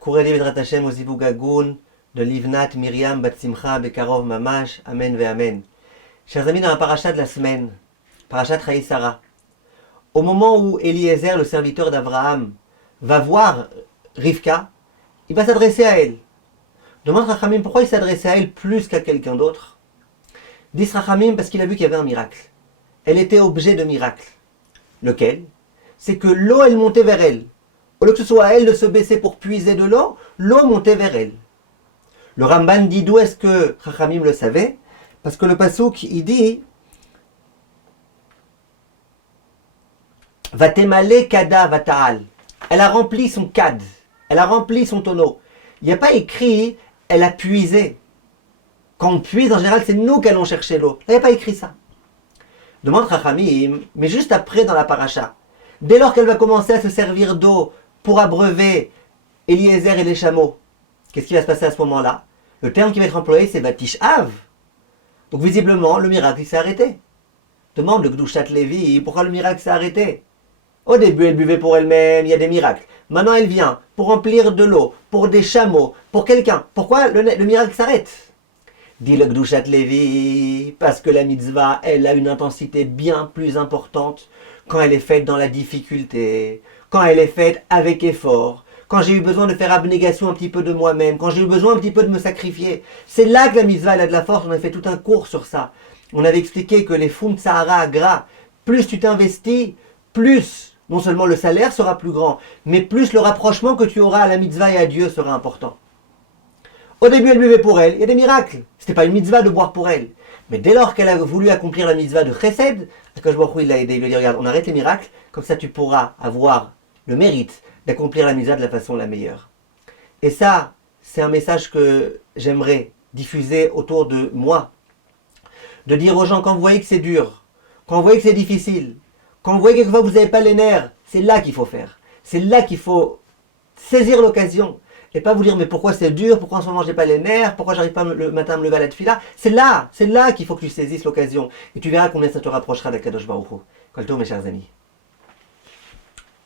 Kureli Vedrat Hashem au Zivug Hagoun de Livnat Miriam Bat Simcha Bekarov Mamash, Amen ve Amen. Chers amis, dans la paracha de la semaine, parachat Chayei Sarah, au moment où Eliezer, le serviteur d'Abraham, va voir Rivka, il va s'adresser à elle. Demande Rachamim pourquoi il s'adressait à elle plus qu'à quelqu'un d'autre. Dit Rachamim parce qu'il a vu qu'il y avait un miracle. Elle était objet de miracle. Lequel? C'est que l'eau, elle montait vers elle. Au lieu que ce soit à elle de se baisser pour puiser de l'eau, l'eau montait vers elle. Le Ramban dit d'où est-ce que Chachamim le savait? Parce que le pasuk, il dit Vatemale kada vata'al. Elle a rempli son kad, elle a rempli son tonneau. Il n'y a pas écrit elle a puisé. Quand on puise, en général, c'est nous qui allons chercher l'eau. Il n'y a pas écrit ça. Demande Chachamim, mais juste après dans la paracha. Dès lors qu'elle va commencer à se servir d'eau pour abreuver Eliezer et les chameaux, qu'est-ce qui va se passer à ce moment-là? Le terme qui va être employé, c'est Vatish Av. Donc visiblement, le miracle s'est arrêté. Demande le Gdushat Lévi, pourquoi le miracle s'est arrêté? Au début, elle buvait pour elle-même, il y a des miracles. Maintenant, elle vient pour remplir de l'eau, pour des chameaux, pour quelqu'un. Pourquoi le miracle s'arrête? Dit le Gdushat Lévi, parce que la mitzvah, elle a une intensité bien plus importante quand elle est faite dans la difficulté, quand elle est faite avec effort, quand j'ai eu besoin de faire abnégation un petit peu de moi-même, quand j'ai eu besoin un petit peu de me sacrifier. C'est là que la mitzvah, elle a de la force. On a fait tout un cours sur ça. On avait expliqué que les Fum Tsahara gras, plus tu t'investis, plus non seulement le salaire sera plus grand, mais plus le rapprochement que tu auras à la mitzvah et à Dieu sera important. Au début, elle buvait pour elle, il y a des miracles. C'était pas une mitzvah de boire pour elle. Mais dès lors qu'elle a voulu accomplir la mitzvah de Chesed, Akadosh Baruch Hu, il l'a aidé, il lui a dit, regarde, on arrête les miracles, comme ça tu pourras avoir le mérite d'accomplir la mitzvah de la façon la meilleure. Et ça, c'est un message que j'aimerais diffuser autour de moi. De dire aux gens, quand vous voyez que c'est dur, quand vous voyez que c'est difficile, quand vous voyez quelquefois que vous n'avez pas les nerfs, c'est là qu'il faut faire. C'est là qu'il faut saisir l'occasion. Et pas vous dire, mais pourquoi c'est dur, pourquoi en ce moment j'ai pas les nerfs, pourquoi j'arrive pas le matin à me lever à la tefila. C'est là qu'il faut que tu saisisses l'occasion. Et tu verras combien ça te rapprochera d'Akadosh Baruch Hu. Kol tov, mes chers amis.